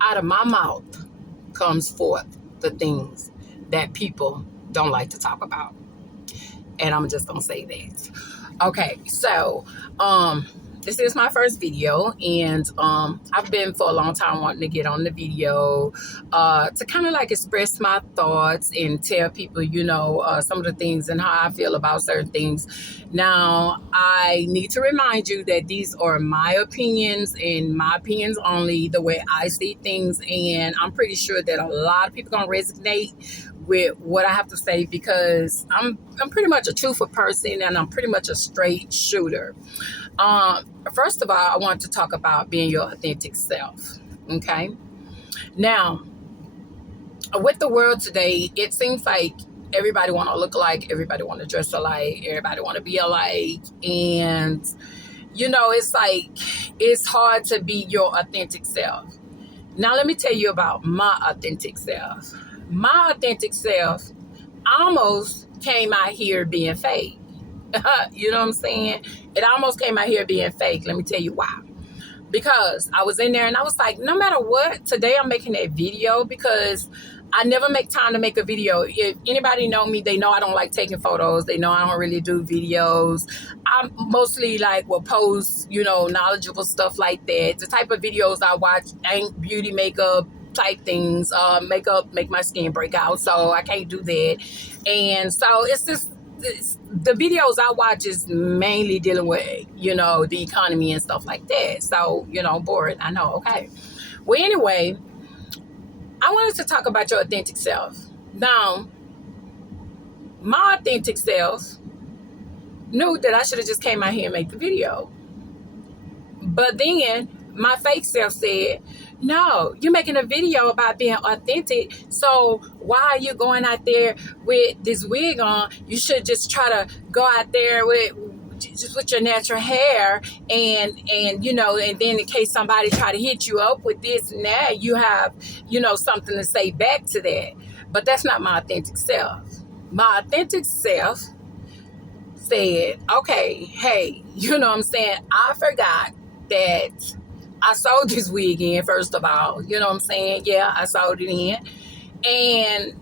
out of my mouth comes forth the things that people don't like to talk about. And I'm just gonna say that. Okay, so this is my first video, and I've been for a long time wanting to get on the video to kind of like express my thoughts and tell people, some of the things and how I feel about certain things. Now, I need to remind you that these are my opinions and my opinions only, the way I see things, and I'm pretty sure that a lot of people gonna resonate with what I have to say, because I'm pretty much a truthful person, and I'm pretty much a straight shooter. First of all, I want to talk about being your authentic self. Okay. Now, with the world today, it seems like everybody want to look alike, everybody want to dress alike, everybody want to be alike, and it's like it's hard to be your authentic self. Now, let me tell you about my authentic self. My authentic self almost came out here being fake. You know what I'm saying? It almost came out here being fake. Let me tell you why. Because I was in there and I was like, no matter what, today I'm making that video, because I never make time to make a video. If anybody know me, they know I don't like taking photos. They know I don't really do videos. I'm mostly like will post, knowledgeable stuff like that. The type of videos I watch ain't beauty makeup type things. Makeup make my skin break out, so I can't do that. And so it's just the videos I watch is mainly dealing with the economy and stuff like that. So boring, I know. Okay, well, anyway, I wanted to talk about your authentic self. Now, my authentic self knew that I should have just came out here and made the video, but then my fake self said, no, you're making a video about being authentic, so why are you going out there with this wig on? You should just try to go out there with your natural hair, and then in case somebody try to hit you up with this and that, you have something to say back to that. But that's not my authentic self. My authentic self said, okay, hey, I forgot that I sold this wig in, first of all. Yeah, I sold it in. And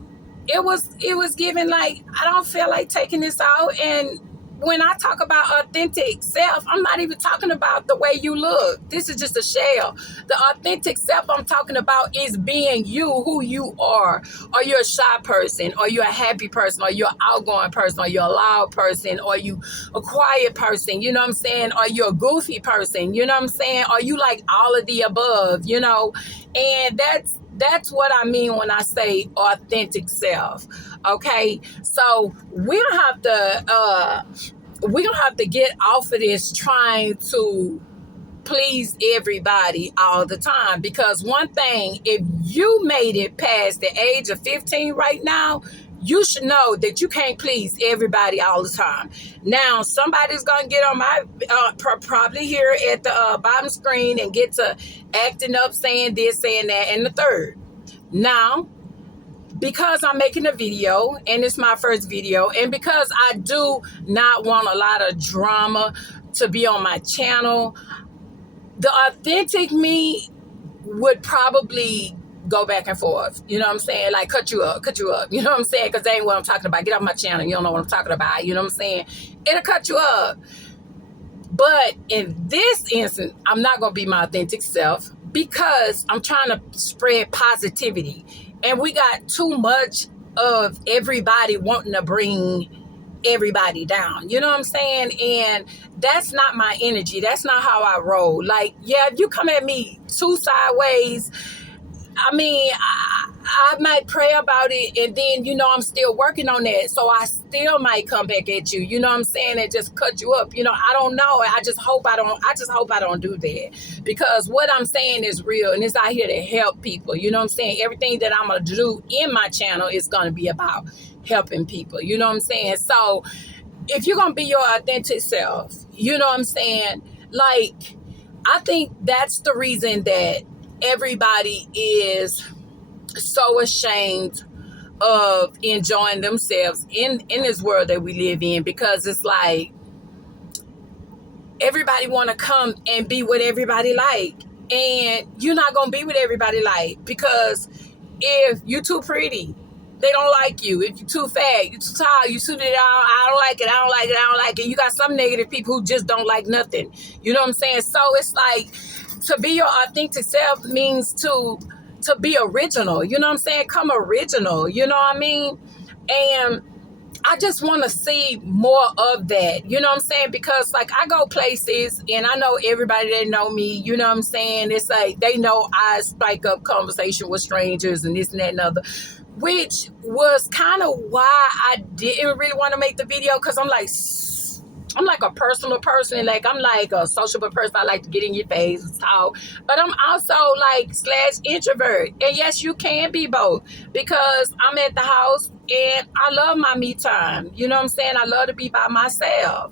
it was given like, I don't feel like taking this out. And when I talk about authentic self, I'm not even talking about the way you look. This is just a shell. The authentic self I'm talking about is being you, who you are. Are you a shy person? Are you a happy person? Are you an outgoing person? Are you a loud person? Are you a quiet person? You know what I'm saying? Are you a goofy person? You know what I'm saying? Are you like all of the above? And that's what I mean when I say authentic self. Okay, so we're gonna have to get off of this trying to please everybody all the time. Because one thing, if you made it past the age of 15 right now, you should know that you can't please everybody all the time. Now, somebody's going to get on my, probably here at the bottom screen and get to acting up, saying this, saying that, and the third. Now, because I'm making a video, and it's my first video, and because I do not want a lot of drama to be on my channel, the authentic me would probably go back and forth. You know what I'm saying? Like cut you up. You know what I'm saying? Because that ain't what I'm talking about. Get off my channel. You don't know what I'm talking about. You know what I'm saying? It'll cut you up. But in this instance, I'm not going to be my authentic self, because I'm trying to spread positivity. And we got too much of everybody wanting to bring everybody down. You know what I'm saying? And that's not my energy. That's not how I roll. Like, yeah, if you come at me too sideways, I mean, I might pray about it, and then, I'm still working on that. So I still might come back at you, you know what I'm saying, and just cut you up. I don't know. I just hope I don't do that, because what I'm saying is real, and it's out here to help people. You know what I'm saying? Everything that I'm going to do in my channel is going to be about helping people. You know what I'm saying? So if you're going to be your authentic self, you know what I'm saying? Like, I think that's the reason that everybody is so ashamed of enjoying themselves in this world that we live in, because it's like everybody want to come and be what everybody like. And you're not going to be with everybody like, because if you're too pretty, they don't like you. If you're too fat, you're too tall, you too, I don't like it, I don't like it, I don't like it. You got some negative people who just don't like nothing. You know what I'm saying? So it's like, to be your authentic self means to be original. You know what I'm saying? Come original. You know what I mean? And I just want to see more of that. You know what I'm saying? Because like I go places and I know everybody that know me, you know what I'm saying? It's like they know I spike up conversation with strangers and this and that and other, which was kind of why I didn't really want to make the video, because I'm like a personal person. Like I'm like a sociable person. I like to get in your face and talk. But I'm also like / introvert. And yes, you can be both, because I'm at the house and I love my me time. You know what I'm saying? I love to be by myself.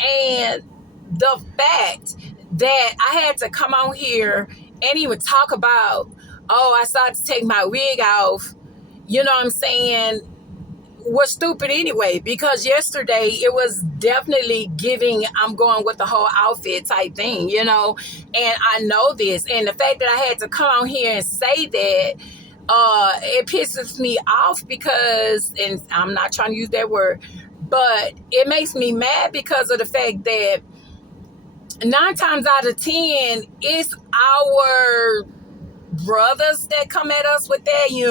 And the fact that I had to come on here and even talk about, oh, I started to take my wig off, you know what I'm saying, was stupid anyway, because yesterday it was definitely giving I'm going with the whole outfit type thing, you know, and I know this. And the fact that I had to come on here and say that, it pisses me off, because, and I'm not trying to use that word, but it makes me mad because of the fact that 9 times out of 10, it's our brothers that come at us with that, you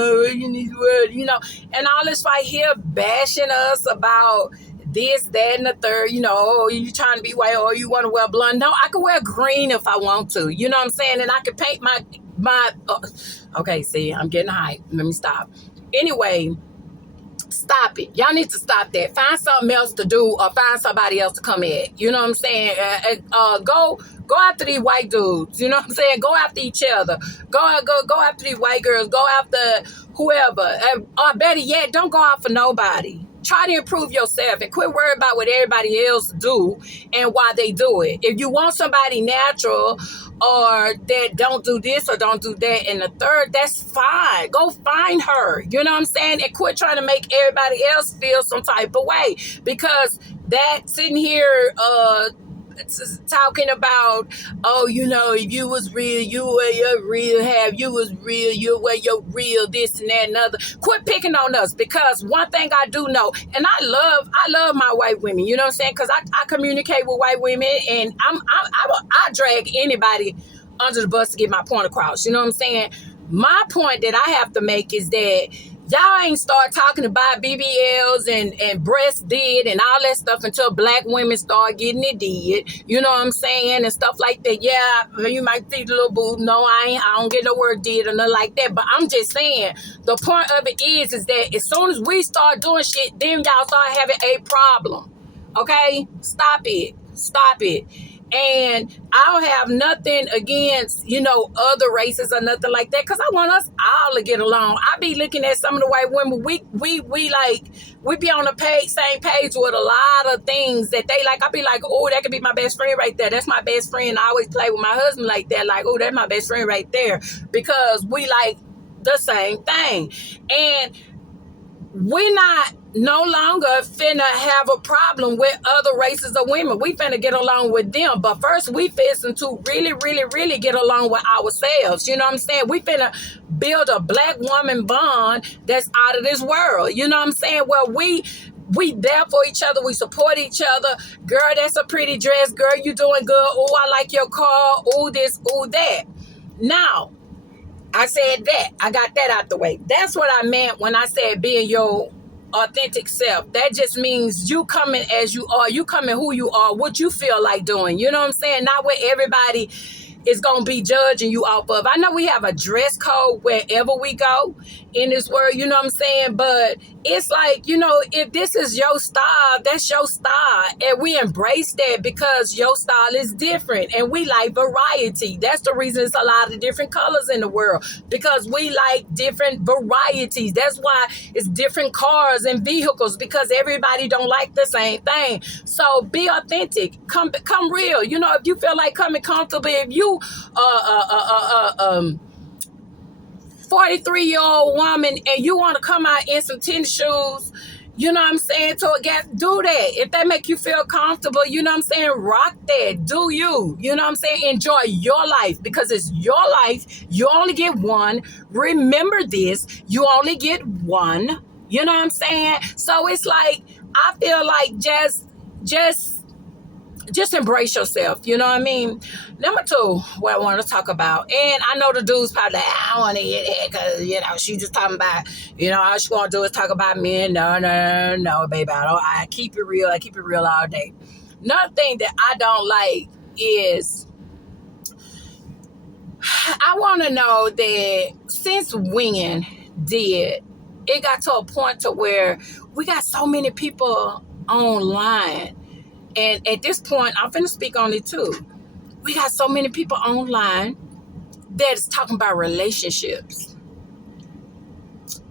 know, and all this right here bashing us about this, that, and the third, you know, oh, you trying to be white, or you want to wear blonde. No, I can wear green if I want to, you know what I'm saying? And I can paint my okay, see, I'm getting hyped. Let me stop. Anyway, stop it. Y'all need to stop that. Find something else to do, or find somebody else to come at. You know what I'm saying? Go after these white dudes. You know what I'm saying? Go after each other. Go after these white girls. Go after whoever. Or better yet, don't go out for nobody. Try to improve yourself and quit worrying about what everybody else do and why they do it. If you want somebody natural, or that don't do this or don't do that and the third, that's fine. Go find her. You know what I'm saying? And quit trying to make everybody else feel some type of way, because that sitting here talking about, oh, you know, if you was real, you wear your real hair, you was real, you wear your real this and that and other. Quit picking on us, because one thing I do know, and I love my white women, you know what I'm saying? Because I communicate with white women, and I drag anybody under the bus to get my point across. You know what I'm saying? My point that I have to make is that y'all ain't start talking about BBLs and breast did and all that stuff until black women start getting it did. You know what I'm saying? And stuff like that. Yeah, you might see the little boob. No, I don't get no word did or nothing like that. But I'm just saying, the point of it is that as soon as we start doing shit, then y'all start having a problem. Okay? Stop it. Stop it. And I don't have nothing against, you know, other races or nothing like that, because I want us all to get along. I be looking at some of the white women, we be on the same page with a lot of things that they like. I be like, oh, that could be my best friend right there. That's my best friend. I always play with my husband like that. Like, oh, that's my best friend right there, because we like the same thing. And we're not no longer finna have a problem with other races of women. We finna get along with them. But first, we fixing to really, really, really get along with ourselves. You know what I'm saying? We finna build a black woman bond that's out of this world. You know what I'm saying? Well, we there for each other. We support each other. Girl, that's a pretty dress. Girl, you doing good. Oh, I like your car. Oh, this, oh, that. Now, I said that. I got that out the way. That's what I meant when I said being your authentic self. That just means you coming as you are. You coming who you are, what you feel like doing. You know what I'm saying? Not what everybody is going to be judging you off of. I know we have a dress code wherever we go in this world, you know what I'm saying? But it's like, you know, if this is your style, that's your style. And we embrace that, because your style is different. And we like variety. That's the reason it's a lot of different colors in the world, because we like different varieties. That's why it's different cars and vehicles, because everybody don't like the same thing. So be authentic. Come real. You know, if you feel like coming comfortable, if you 43-year-old woman and you want to come out in some tennis shoes, You know what I'm saying? So again, do that. If that make you feel comfortable, you know what I'm saying? Rock that. Do you. You know what I'm saying? Enjoy your life because it's your life. You only get one. Remember this. You only get one. You know what I'm saying? So it's like, I feel like just embrace yourself. You know what I mean? Number two, what I want to talk about, and I know the dudes probably like, I don't want to hear that because, you know, she just talking about, you know, all she want to do is talk about men. No, baby. I keep it real. I keep it real all day. Another thing that I don't like is, I want to know that since when did it got to a point to where we got so many people online. And at this point, I'm finna speak on it too. We got so many people online that is talking about relationships.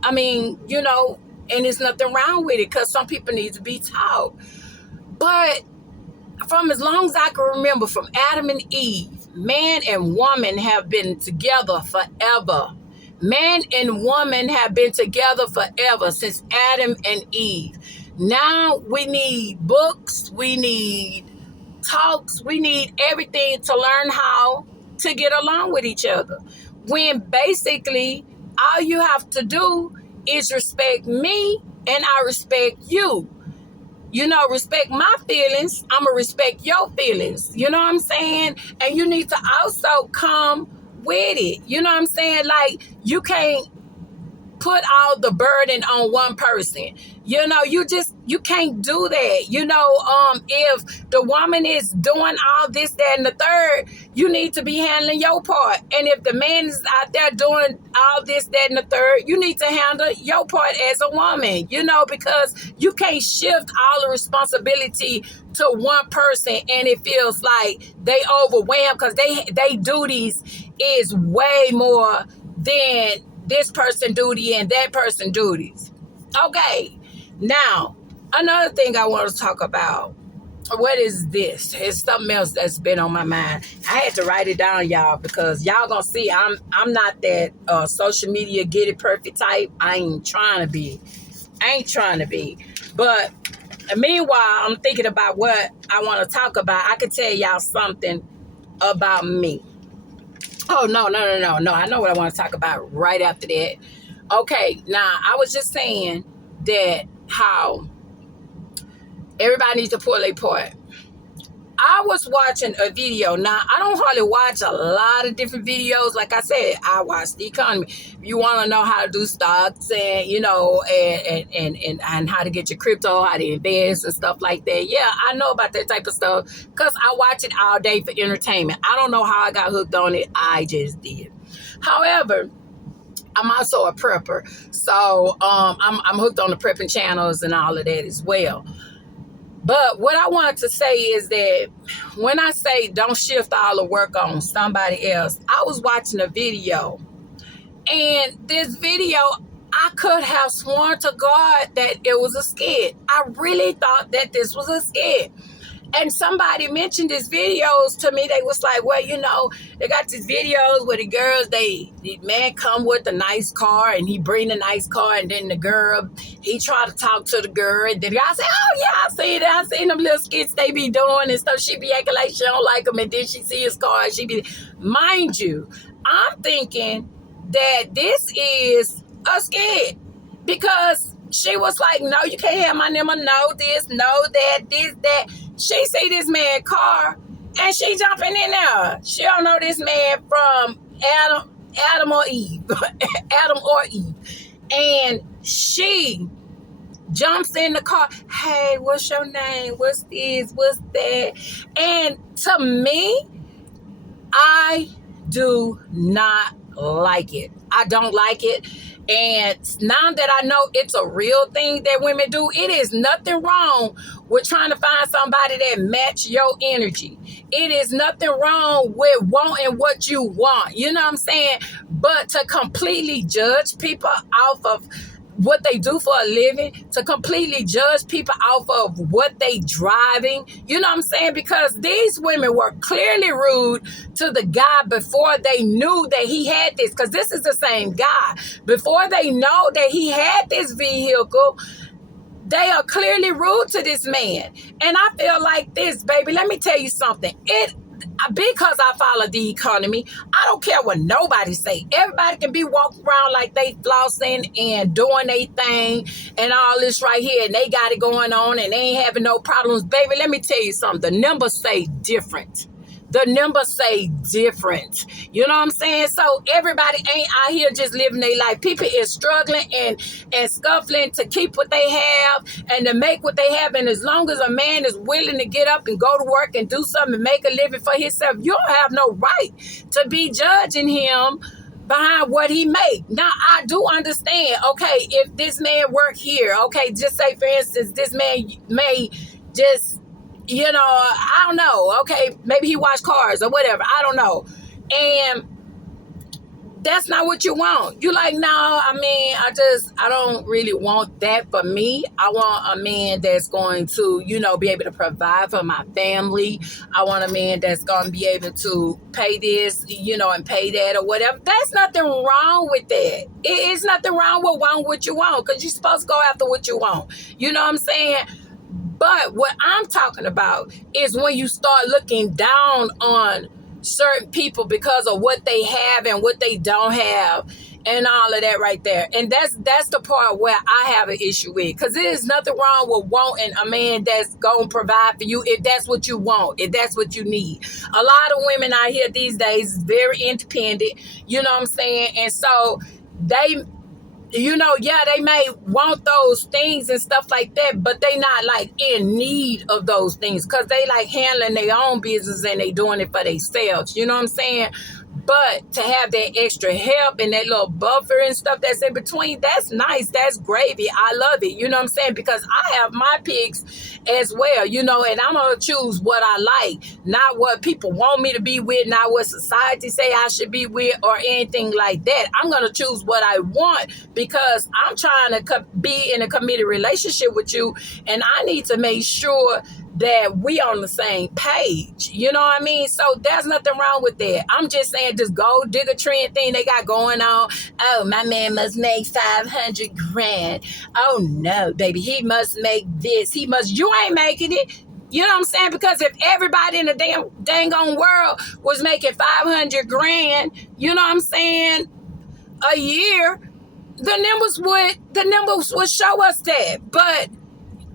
I mean, you know, and there's nothing wrong with it because some people need to be taught. But from as long as I can remember, from Adam and Eve, man and woman have been together forever. Man and woman have been together forever since Adam and Eve. Now we need books, we need talks, we need everything to learn how to get along with each other. When basically all you have to do is respect me and I respect you. You know, respect my feelings. I'm going to respect your feelings. You know what I'm saying? And you need to also come with it. You know what I'm saying? Like, you can't put all the burden on one person. You know, you can't do that. You know, if the woman is doing all this, that, and the third, you need to be handling your part. And if the man is out there doing all this, that, and the third, you need to handle your part as a woman, you know, because you can't shift all the responsibility to one person and it feels like they overwhelmed because they duties is way more than this person duty and that person duties. Okay. Now, another thing I want to talk about. What is this? It's something else that's been on my mind. I had to write it down, y'all, because y'all gonna see I'm not that social media get it perfect type. I ain't trying to be. But meanwhile, I'm thinking about what I want to talk about. I could tell y'all something about me. Oh, no. I know what I want to talk about right after that. Okay, now, I was just saying that how everybody needs to pull their part. I was watching a video. Now, I don't hardly watch a lot of different videos. Like I said, I watch the economy. If you want to know how to do stocks and, you know, and how to get your crypto, how to invest and stuff like that. Yeah, I know about that type of stuff because I watch it all day for entertainment. I don't know how I got hooked on it. I just did. However, I'm also a prepper. So I'm hooked on the prepping channels and all of that as well. But what I wanted to say is that when I say don't shift all the work on somebody else, I was watching a video. And this video, I could have sworn to God that it was a skit. I really thought that this was a skit. And somebody mentioned these videos to me. They was like, well, you know, they got these videos where the girls, the man come with a nice car and he bring a nice car. And then the girl, he try to talk to the girl. And then the guy say, oh, yeah, I see that. I seen them little skits they be doing and stuff. She be acting like she don't like him. And then she see his car and she be, mind you, I'm thinking that this is a skit because she was like, no, you can't have my number. No, this, no, that, this, that. She see this man car and she jumping in there. She don't know this man from Adam or Eve. Adam or Eve. And she jumps in the car. Hey, what's your name? What's this? What's that? And to me, I do not like it. I don't like it. And now that I know it's a real thing that women do, it is nothing wrong with trying to find somebody that match your energy. It is nothing wrong with wanting what you want. You know what I'm saying? But to completely judge people off of what they do for a living, to completely judge people off of what they driving, you know what I'm saying? Because these women were clearly rude to the guy before they knew that he had this, because this is the same guy. Before they know that he had this vehicle, They are clearly rude to this man. And I feel like this, baby, let me tell you something. Because I follow the economy, I don't care what nobody say. Everybody can be walking around like they flossing and doing their thing and all this right here, and they got it going on and they ain't having no problems. Baby, let me tell you something. The numbers say different. The numbers say different. You know what I'm saying? So everybody ain't out here just living their life. People is struggling and scuffling to keep what they have and to make what they have. And as long as a man is willing to get up and go to work and do something and make a living for himself, you don't have no right to be judging him behind what he make. Now, I do understand, okay, if this man work here, okay, just say, for instance, this man may just, I don't know. Okay, maybe he wash cars or whatever. I don't know. And that's not what you want. You like, no, I don't really want that for me. I want a man that's going to, be able to provide for my family. I want a man that's going to be able to pay this, and pay that or whatever. There's nothing wrong with that. It's nothing wrong with wanting what you want, because you're supposed to go after what you want. You know what I'm saying? But what I'm talking about is when you start looking down on certain people because of what they have and what they don't have and all of that right there. And that's the part where I have an issue with, because there is nothing wrong with wanting a man that's going to provide for you if that's what you want, if that's what you need. A lot of women out here these days is very independent, you know what I'm saying? And so they they may want those things and stuff like that, but they not like in need of those things, because they like handling their own business and they doing it for themselves. You know what I'm saying? But to have that extra help and that little buffer and stuff that's in between, that's nice. That's gravy. I love it. You know what I'm saying? Because I have my picks as well, and I'm going to choose what I like, not what people want me to be with, not what society say I should be with or anything like that. I'm going to choose what I want, because I'm trying to be in a committed relationship with you, and I need to make sure that we on the same page. You know what I mean? So there's nothing wrong with that. I'm just saying, this gold digger trend thing they got going on. Oh, my man must make 500 grand. Oh no, baby, he must make this. You ain't making it. You know what I'm saying? Because if everybody in the dang on world was making 500 grand, you know what I'm saying, a year, the numbers would show us that. But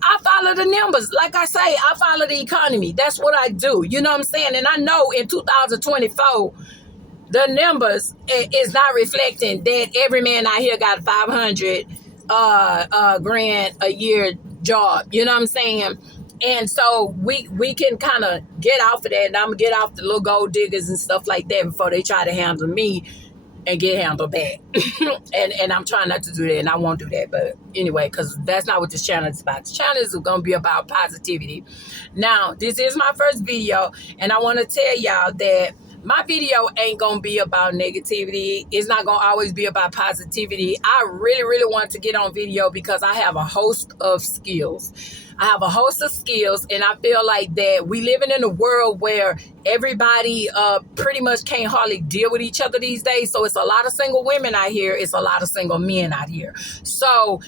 I follow the numbers. Like I say, I follow the economy. That's what I do. You know what I'm saying? And I know in 2024, the numbers is not reflecting that every man out here got 500 grand a year job. You know what I'm saying? And so we can kind of get off of that. And I'm going to get off the little gold diggers and stuff like that before they try to handle me and get handled back. and I'm trying not to do that, and I won't do that. But anyway, because that's not what this channel is about. This channel is going to be about positivity. Now, this is my first video, and I want to tell y'all that my video ain't going to be about negativity. It's not going to always be about positivity. I really, really want to get on video because I have a host of skills. And I feel like that we living in a world where everybody pretty much can't hardly deal with each other these days. So it's a lot of single women out here. It's a lot of single men out here. So,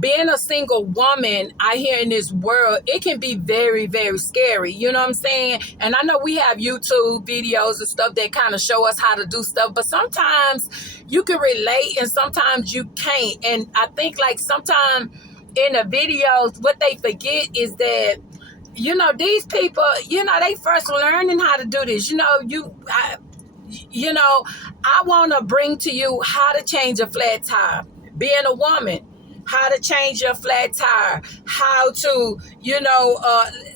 being a single woman out here in this world, it can be very, very scary. You know what I'm saying? And I know we have YouTube videos and stuff that kind of show us how to do stuff, but sometimes you can relate and sometimes you can't. And I think like sometimes in the videos, what they forget is that, these people, they first learning how to do this. I want to bring to you how to change a flat tire. Being a woman, how to change your flat tire, how to,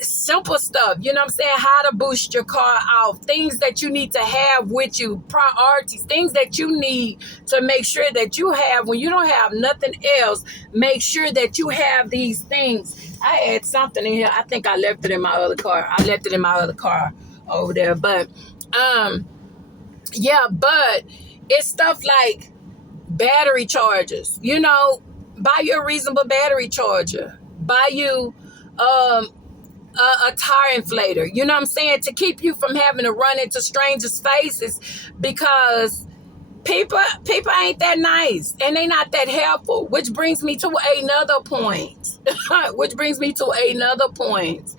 simple stuff, you know what I'm saying? How to boost your car off, things that you need to have with you, priorities, things that you need to make sure that you have when you don't have nothing else. Make sure that you have these things. I had something in here. I think I left it in my other car. Over there. But, but it's stuff like battery chargers, buy you a reasonable battery charger, buy you a tire inflator, you know what I'm saying, to keep you from having to run into strangers' faces, because People ain't that nice, and they not that helpful, which brings me to another point. Which brings me to another point.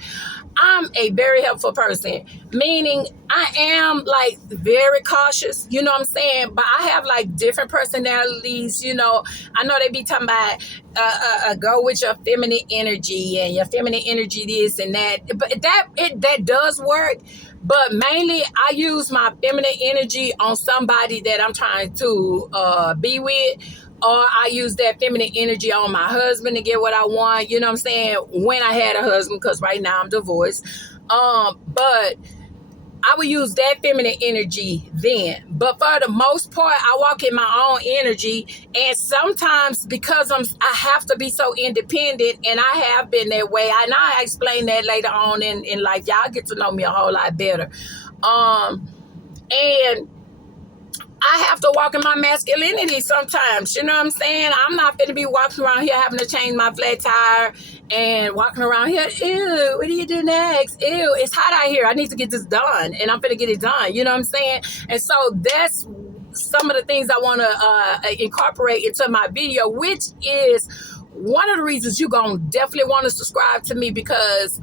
I'm a very helpful person, meaning I am like very cautious, you know what I'm saying? But I have like different personalities, you know. I know they be talking about go with your feminine energy and your feminine energy this and that, but that does work. But mainly, I use my feminine energy on somebody that I'm trying to be with, or I use that feminine energy on my husband to get what I want. You know what I'm saying? When I had a husband, because right now I'm divorced. But I would use that feminine energy then. But for the most part, I walk in my own energy. And sometimes because I have to be so independent, and I have been that way. And I explain that later on in life. Y'all get to know me a whole lot better. And I have to walk in my masculinity sometimes. You know what I'm saying? I'm not going to be walking around here having to change my flat tire and walking around here. Ew, what do you do next? Ew, it's hot out here. I need to get this done, and I'm going to get it done. You know what I'm saying? And so that's some of the things I want to incorporate into my video, which is one of the reasons you're going to definitely want to subscribe to me, because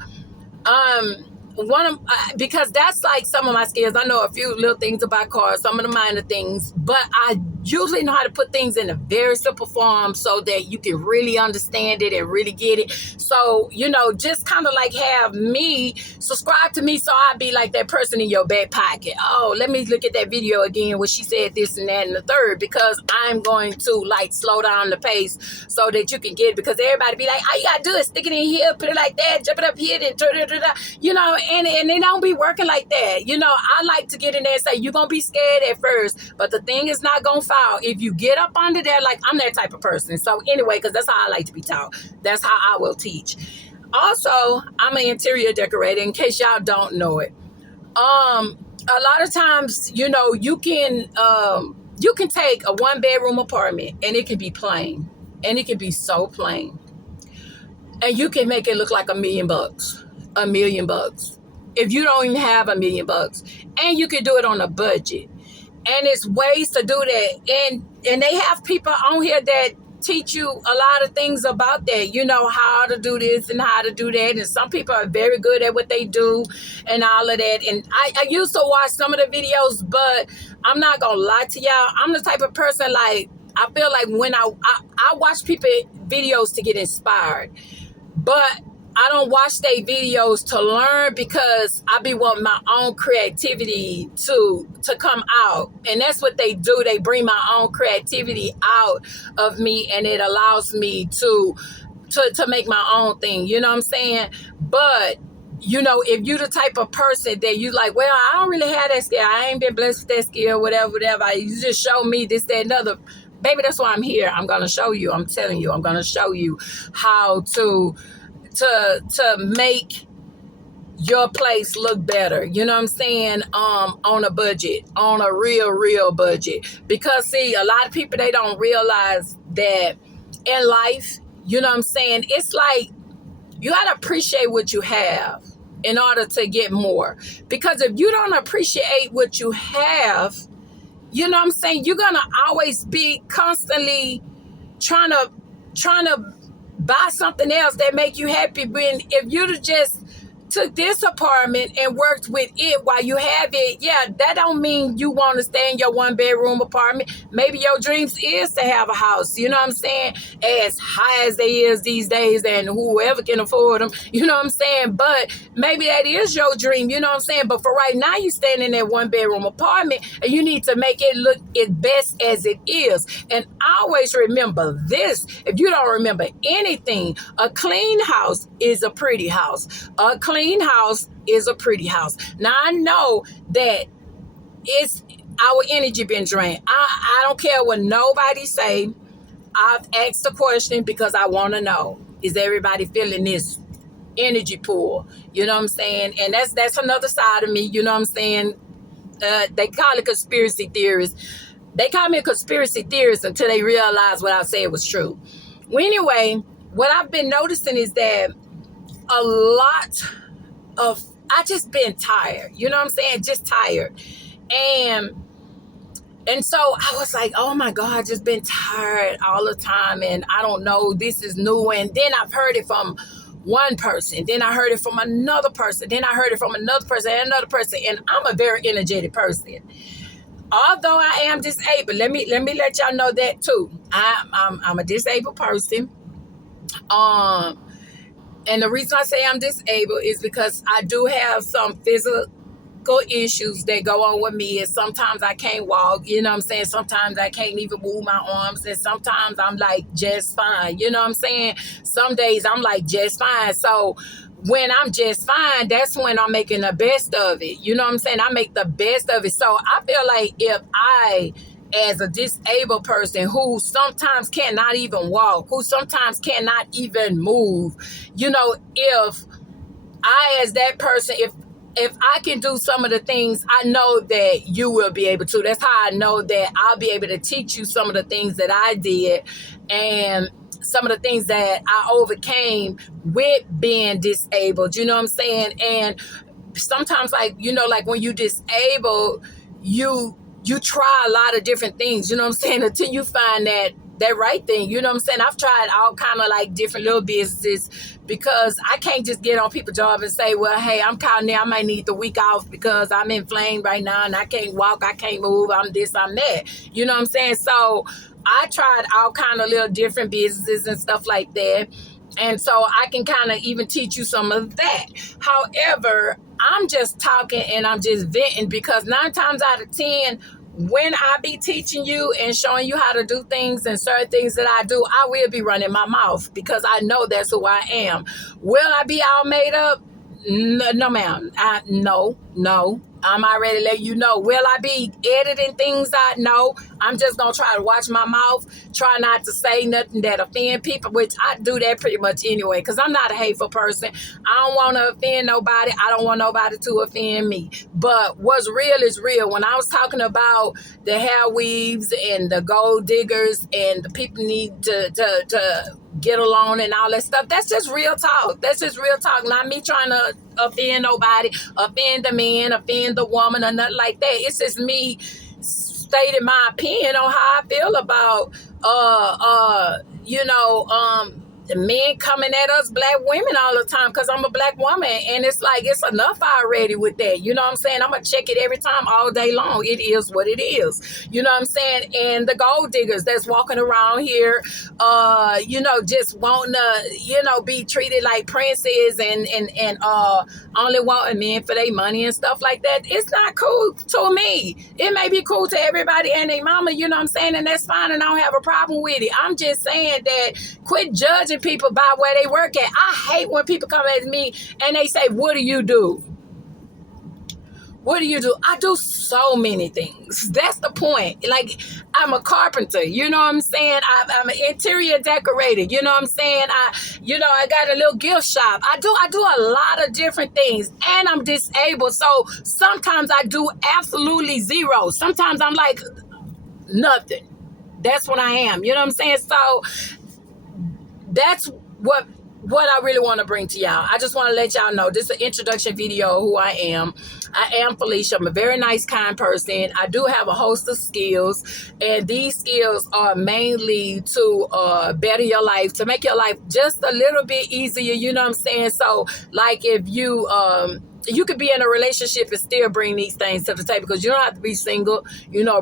because that's like some of my skills. I know a few little things about cars, some of the minor things, but I usually know how to put things in a very simple form so that you can really understand it and really get it. So, you know, just kind of like have me subscribe to me, so I'll be like that person in your back pocket. Oh, let me look at that video again where she said this and that and the third, because I'm going to like slow down the pace so that you can get it, because everybody be like, all you gotta do is stick it in here, put it like that, jump it up here, then you know, and it don't be working like that. You know, I like to get in there and say, you're gonna be scared at first, but the thing is not gonna fall if you get up under there. Like, I'm that type of person. So anyway, because that's how I like to be taught, that's how I will teach. Also, I'm an interior decorator, in case y'all don't know it. A lot of times, you know, you can take a 1-bedroom apartment and it can be plain, and it can be so plain, and you can make it look like $1 million, $1 million if you don't even have $1 million, and you can do it on a budget. And it's ways to do that, and they have people on here that teach you a lot of things about that, you know, how to do this and how to do that. And some people are very good at what they do and all of that. And I used to watch some of the videos, but I'm not gonna lie to y'all, I'm the type of person, like, I feel like when I watch people videos to get inspired, but I don't watch their videos to learn, because I be wanting my own creativity to come out. And that's what they do. They bring my own creativity out of me, and it allows me to make my own thing. You know what I'm saying? But, you know, if you the type of person that you like, well, I don't really have that skill, I ain't been blessed with that skill, whatever, you just show me this, that, and other. Baby, that's why I'm here. I'm going to show you. I'm telling you, I'm going to show you how to make your place look better, you know what I'm saying, on a budget, on a real budget. Because see, a lot of people, they don't realize that in life, you know what I'm saying, it's like you gotta appreciate what you have in order to get more. Because if you don't appreciate what you have, you know what I'm saying, you're gonna always be constantly trying to buy something else that make you happy, when if you just took this apartment and worked with it while you have it, yeah, that don't mean you want to stay in your 1-bedroom apartment. Maybe your dreams is to have a house, you know what I'm saying, as high as they is these days, and whoever can afford them, you know what I'm saying. But maybe that is your dream, you know what I'm saying. But for right now, you staying in that 1-bedroom apartment, and you need to make it look as best as it is. And always remember this: if you don't remember anything, a clean house is a pretty house. A clean house is a pretty house. Now, I know that it's our energy been drained. I don't care what nobody say. I've asked the question because I want to know, is everybody feeling this energy pull? You know what I'm saying? And that's another side of me, you know what I'm saying? They call it conspiracy theories. They call me a conspiracy theorist until they realize what I said was true. Well, anyway, what I've been noticing is that a lot I just been tired, you know what I'm saying, just tired. And And so I was like, oh my God, I've just been tired all the time. And I don't know, this is new. And then I've heard it from one person. Then I heard it from another person. Then I heard it from another person and another person. And I'm a very energetic person. Although I am disabled, let me let y'all know that too. I'm a disabled person. Um, and the reason I say I'm disabled is because I do have some physical issues that go on with me, and sometimes I can't walk, you know what I'm saying? Sometimes I can't even move my arms, and sometimes I'm like just fine, you know what I'm saying? Some days I'm like just fine. So when I'm just fine, that's when I'm making the best of it, you know what I'm saying? I make the best of it. So I feel like if I, as a disabled person who sometimes cannot even walk, who sometimes cannot even move, you know, if I, as that person, if I can do some of the things, I know that you will be able to. That's how I know that I'll be able to teach you some of the things that I did and some of the things that I overcame with being disabled. You know what I'm saying? And sometimes, like, you know, like when you disabled, you try a lot of different things, you know what I'm saying, until you find that right thing, you know what I'm saying? I've tried all kind of like different little businesses because I can't just get on people's job and say, well, hey, I'm calling there, I might need the week off because I'm inflamed right now and I can't walk, I can't move, I'm this, I'm that, you know what I'm saying? So I tried all kind of little different businesses and stuff like that. And so I can kind of even teach you some of that. However, I'm just talking and I'm just venting because 9 times out of 10, when I be teaching you and showing you how to do things and certain things that I do, I will be running my mouth because I know that's who I am. Will I be all made up? No, ma'am. No. I'm already letting you know. Will I be editing things out? No. I'm just going to try to watch my mouth, try not to say nothing that offend people, which I do that pretty much anyway because I'm not a hateful person. I don't want to offend nobody. I don't want nobody to offend me. But what's real is real. When I was talking about the hair weaves and the gold diggers and the people need to get along and all that stuff, that's just real talk. That's just real talk. Not me trying to offend nobody, offend the man, offend the woman, or nothing like that. It's just me stating my opinion on how I feel about men coming at us black women all the time because I'm a black woman, and it's like it's enough already with that. You know what I'm saying? I'm gonna check it every time, all day long. It is what it is. You know what I'm saying? And the gold diggers that's walking around here, just wanting to, be treated like princes and only wanting men for their money and stuff like that. It's not cool to me. It may be cool to everybody and their mama, you know what I'm saying? And that's fine, and I don't have a problem with it. I'm just saying that quit judging people by where they work at. I hate when people come at me and they say, what do you do? What do you do? I do so many things. That's the point. Like, I'm a carpenter, you know what I'm saying? I'm an interior decorator, you know what I'm saying? I got a little gift shop. I do a lot of different things, and I'm disabled. So sometimes I do absolutely zero. Sometimes I'm like nothing. That's what I am. You know what I'm saying? So that's what I really want to bring to y'all. I just want to let y'all know this is an introduction video of who I am. I am Felicia. I'm a very nice, kind person. I do have a host of skills, and these skills are mainly to better your life, to make your life just a little bit easier. You know what I'm saying? So, like, if you could be in a relationship and still bring these things to the table because you don't have to be single.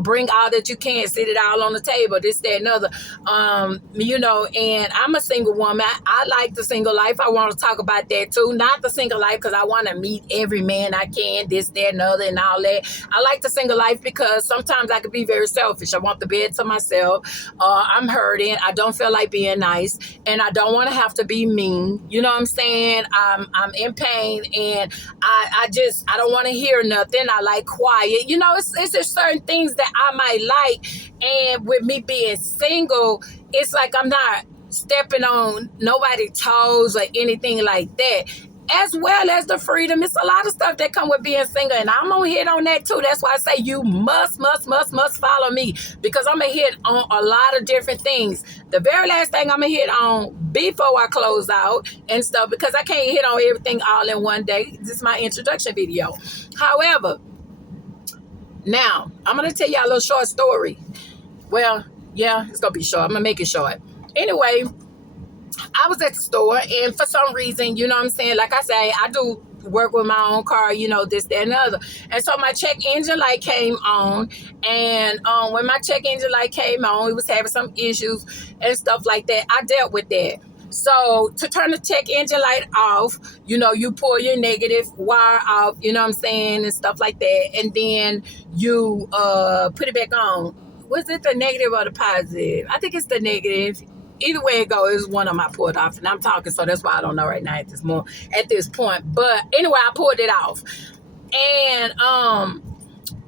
Bring all that you can, sit it all on the table, this, that, and other. And I'm a single woman. I like the single life. I want to talk about that too. Not the single life because I want to meet every man I can, this, that, and other, and all that. I like the single life because sometimes I could be very selfish. I want the bed to myself. I'm hurting. I don't feel like being nice, and I don't want to have to be mean. You know what I'm saying? I'm in pain, and I don't want to hear nothing. I like quiet. It's just certain things that I might like. And with me being single, it's like I'm not stepping on nobody's toes or anything like that. As well as the freedom. It's a lot of stuff that come with being single, and I'm gonna hit on that too. That's why I say you must follow me, because I'm gonna hit on a lot of different things. The very last thing I'm gonna hit on before I close out and stuff, because I can't hit on everything all in one day. This is my introduction video. However, Now, I'm going to tell y'all a little short story. Well, yeah, it's going to be short. I'm going to make it short. Anyway, I was at the store, and for some reason, you know what I'm saying? Like I say, I do work with my own car, you know, this, that, and the other. And so my check engine light came on. And when my check engine light came on, it was having some issues and stuff like that. I dealt with that. So to turn the check engine light off, you know, you pull your negative wire off, you know what I'm saying, and stuff like that. And then you put it back on. Was it the negative or the positive? I think it's the negative. Either way it goes, one of them I pulled off, and I'm talking, so that's why I don't know right now at this point. But anyway, I pulled it off, and I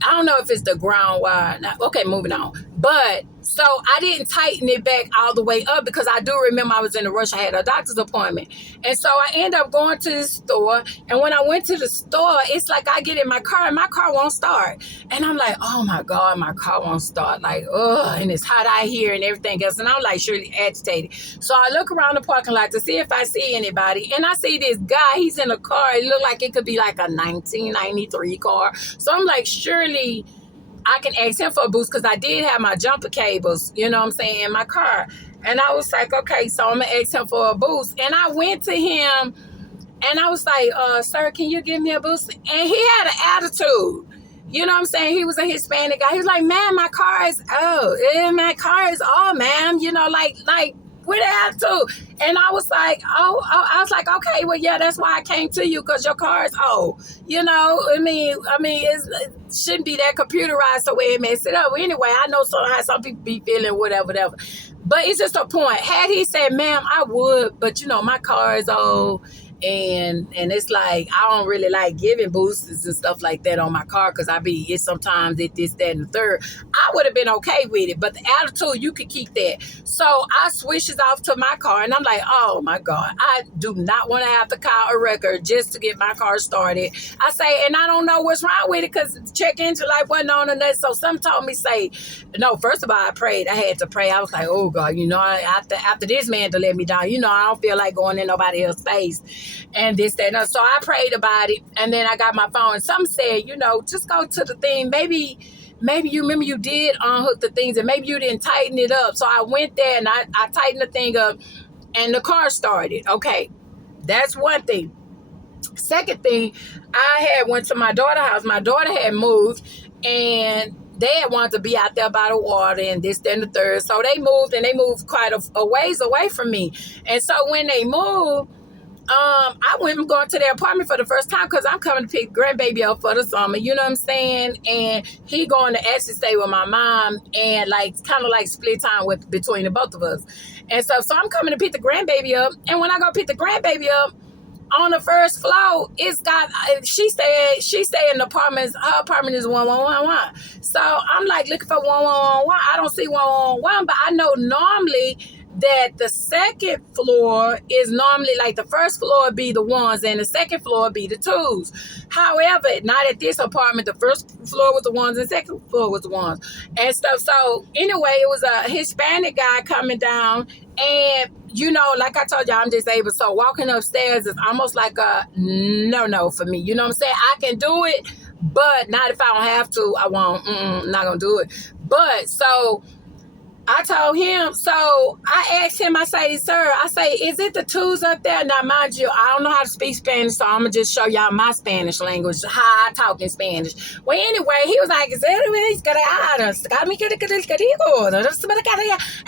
don't know if it's the ground wire. Okay, moving on. But so I didn't tighten it back all the way up because I do remember I was in a rush. I had a doctor's appointment. And so I end up going to the store. And when I went to the store, it's like I get in my car and my car won't start. And I'm like, oh my God, my car won't start. Like, ugh, and it's hot out here and everything else. And I'm like surely agitated. So I look around the parking lot to see if I see anybody. And I see this guy, he's in a car. It looked like it could be like a 1993 car. So I'm like, surely I can ask him for a boost because I did have my jumper cables, you know what I'm saying, in my car. And I was like, okay, so I'm going to ask him for a boost. And I went to him and I was like, sir, can you give me a boost? And he had an attitude. You know what I'm saying? He was a Hispanic guy. He was like, man, my car is old, ma'am. You know, like, with an attitude. And I was like, I was like, okay, well, yeah, that's why I came to you, because your car is old. You know, I mean, it shouldn't be that computerized the way it messed it up. Anyway, I know how some people be feeling, whatever. But it's just a point. Had he said, ma'am, I would, but you know, my car is old. And it's like, I don't really like giving boosters and stuff like that on my car because sometimes this, that, and the third. I would have been okay with it, but the attitude, you could keep that. So I switches off to my car and I'm like, oh my God, I do not want to have to call a record just to get my car started. I say, and I don't know what's wrong with it because the check engine light wasn't on and that. So some told me, say, no, first of all, I prayed. I had to pray. I was like, oh God, you know, after this man to let me down, you know, I don't feel like going in nobody else's face. And this, that, and so I prayed about it, and then I got my phone. And some said, you know, just go to the thing. Maybe you remember you did unhook the things, and maybe you didn't tighten it up. So I went there and I tightened the thing up, and the car started. Okay, that's one thing. Second thing, I had went to my daughter's house. My daughter had moved, and they had wanted to be out there by the water and this, that, and the third. So they moved quite a ways away from me. And so when they moved, I went and going to their apartment for the first time because I'm coming to pick grandbaby up for the summer, you know what I'm saying? And he going to actually stay with my mom and like kind of like split time between the both of us. And so I'm coming to pick the grandbaby up. And when I go pick the grandbaby up, on the first floor, she stay in the apartments. Her apartment is 1111. So I'm like looking for 1111. I don't see 1111, but I know normally that the second floor is normally like the first floor be the ones and the second floor be the twos. However, not at this apartment. The first floor was the ones and the second floor was the ones and stuff. So anyway, it was a Hispanic guy coming down, and you know, like I told you, I'm disabled. So walking upstairs is almost like a no for me. You know what I'm saying? I can do it, but not if I don't have to. I won't. Not gonna do it. But so I told him, so I asked him, I say, sir, is it the twos up there? Now, mind you, I don't know how to speak Spanish, so I'm going to just show y'all my Spanish language, how I talk in Spanish. Well, anyway, he was like, and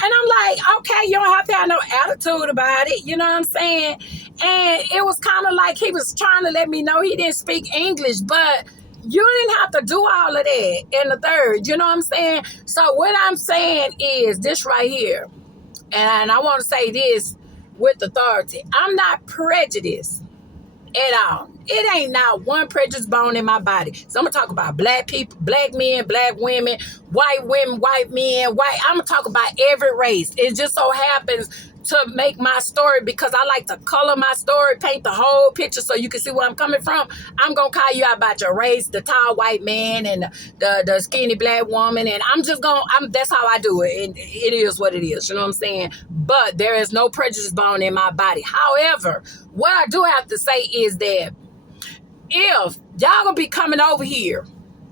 I'm like, okay, you don't have to have no attitude about it, you know what I'm saying? And it was kind of like he was trying to let me know he didn't speak English, but you didn't have to do all of that in the third. You know what I'm saying? So what I'm saying is this right here. And I want to say this with authority. I'm not prejudiced at all. It ain't not one prejudice bone in my body. So I'm going to talk about black people, black men, black women, white men, white. I'm going to talk about every race. It just so happens to make my story, because I like to color my story, paint the whole picture so you can see where I'm coming from. I'm going to call you out about your race, the tall white man and the skinny black woman. And that's how I do it. And it is what it is. You know what I'm saying? But there is no prejudice bone in my body. However, what I do have to say is that if y'all gonna be coming over here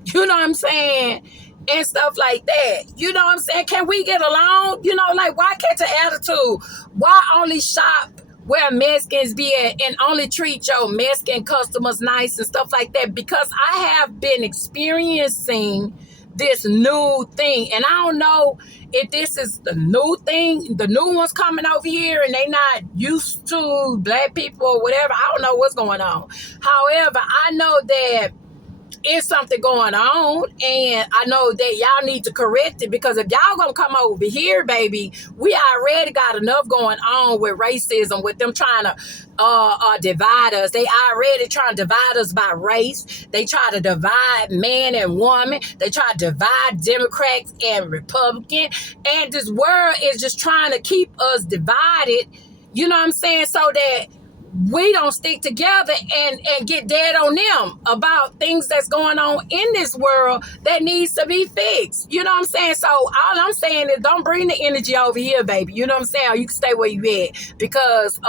You know what I'm saying? And stuff like that. You know what I'm saying? Can we get along? You know, like, why catch an attitude? Why only shop where Mexicans be at and only treat your Mexican customers nice and stuff like that? Because I have been experiencing this new thing, and I don't know if this is the new thing, the new ones coming over here and they not used to black people or whatever. I don't know what's going on. However, I know that it's something going on, and I know that y'all need to correct it, because if y'all gonna come over here, baby, we already got enough going on with racism, with them trying to divide us. They already trying to divide us by race. They try to divide man and woman. They try to divide Democrats and Republican, and this world is just trying to keep us divided, you know what I'm saying, so that we don't stick together and get dead on them about things that's going on in this world that needs to be fixed. You know what I'm saying? So all I'm saying is, don't bring the energy over here, baby. You know what I'm saying? Or you can stay where you at. Because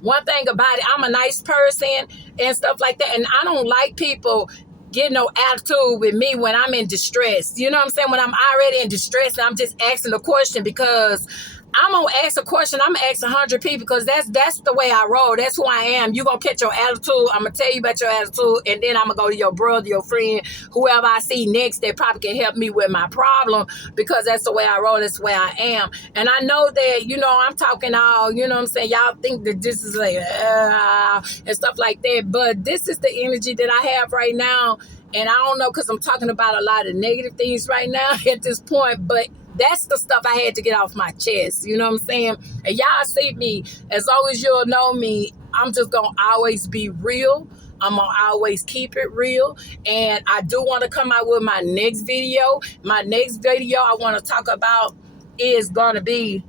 one thing about it, I'm a nice person and stuff like that. And I don't like people get no attitude with me when I'm in distress. You know what I'm saying? When I'm already in distress and I'm just asking a question, because I'm gonna ask a question. I'm gonna ask 100 people, because that's the way I roll. That's who I am. You gonna catch your attitude. I'm gonna tell you about your attitude, and then I'm gonna go to your brother, your friend, whoever I see next that probably can help me with my problem, because that's the way I roll. That's the way I am. And I know that, you know, I'm talking all, you know what I'm saying, y'all think that this is like and stuff like that, but this is the energy that I have right now. And I don't know, because I'm talking about a lot of negative things right now at this point, but that's the stuff I had to get off my chest. You know what I'm saying? And y'all see me, as long as you'll know me, I'm just going to always be real. I'm going to always keep it real. And I do want to come out with my next video. My next video I want to talk about is going to be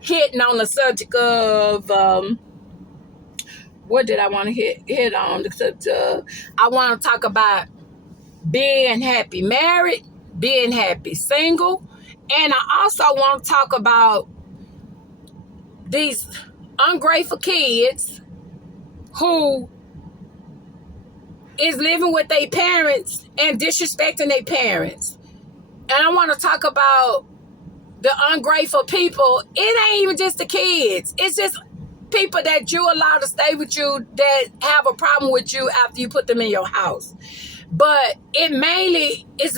hitting on the subject of... what did I want to hit on? I want to talk about being happy married, being happy single, and I also want to talk about these ungrateful kids who is living with their parents and disrespecting their parents. And I want to talk about the ungrateful people. It ain't even just the kids. It's just people that you allow to stay with you that have a problem with you after you put them in your house. But it's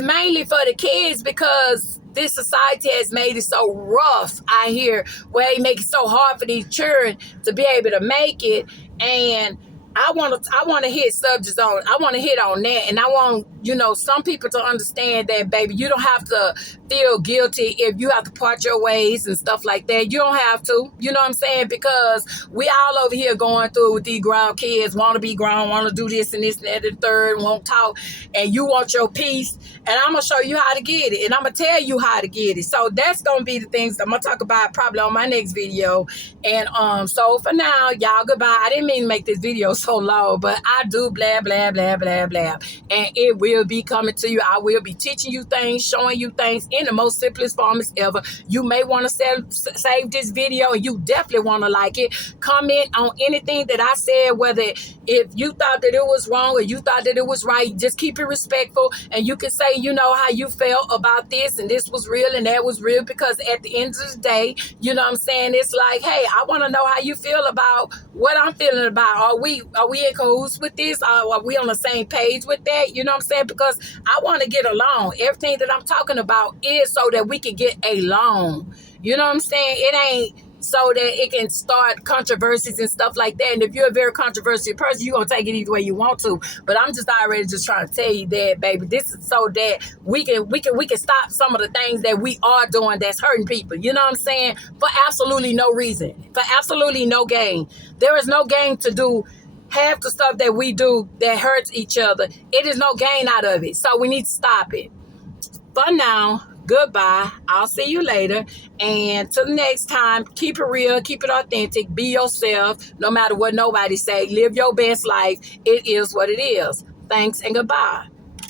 mainly for the kids, because this society has made it so rough out here, where they make it so hard for these children to be able to make it. And I want to hit subjects on. I want to hit on that, and I want, you know, some people to understand that, baby, you don't have to feel guilty if you have to part your ways and stuff like that. You don't have to. You know what I'm saying? Because we all over here going through with these grown kids, want to be grown, want to do this and this and that and the third, won't talk, and you want your peace. And I'm gonna show you how to get it, and I'm gonna tell you how to get it. So that's gonna be the things I'm gonna talk about probably on my next video. And so for now, y'all, goodbye. I didn't mean to make this video so long, but I do blah blah blah blah blah, and it will be coming to you. I will be teaching you things, showing you things in the most simplest form as ever. You may want to save this video, and you definitely want to like it. Comment on anything that I said, whether if you thought that it was wrong or you thought that it was right. Just keep it respectful, and you can say, you know, how you felt about this, and this was real and that was real, because at the end of the day, you know what I'm saying, it's like, hey, I want to know how you feel about what I'm feeling about. Are we in cahoots with this? Are we on the same page with that? You know what I'm saying? Because I want to get along. Everything that I'm talking about is so that we can get along. You know what I'm saying? It ain't so that it can start controversies and stuff like that. And if you're a very controversial person, you're going to take it either way you want to. But I'm just already just trying to tell you that, baby, this is so that we can stop some of the things that we are doing that's hurting people. You know what I'm saying? For absolutely no reason. For absolutely no gain. There is no gain to do half the stuff that we do that hurts each other. It is no gain out of it. So we need to stop it. For now, goodbye. I'll see you later. And till the next time, keep it real, keep it authentic, be yourself, no matter what nobody say. Live your best life. It is what it is. Thanks and goodbye.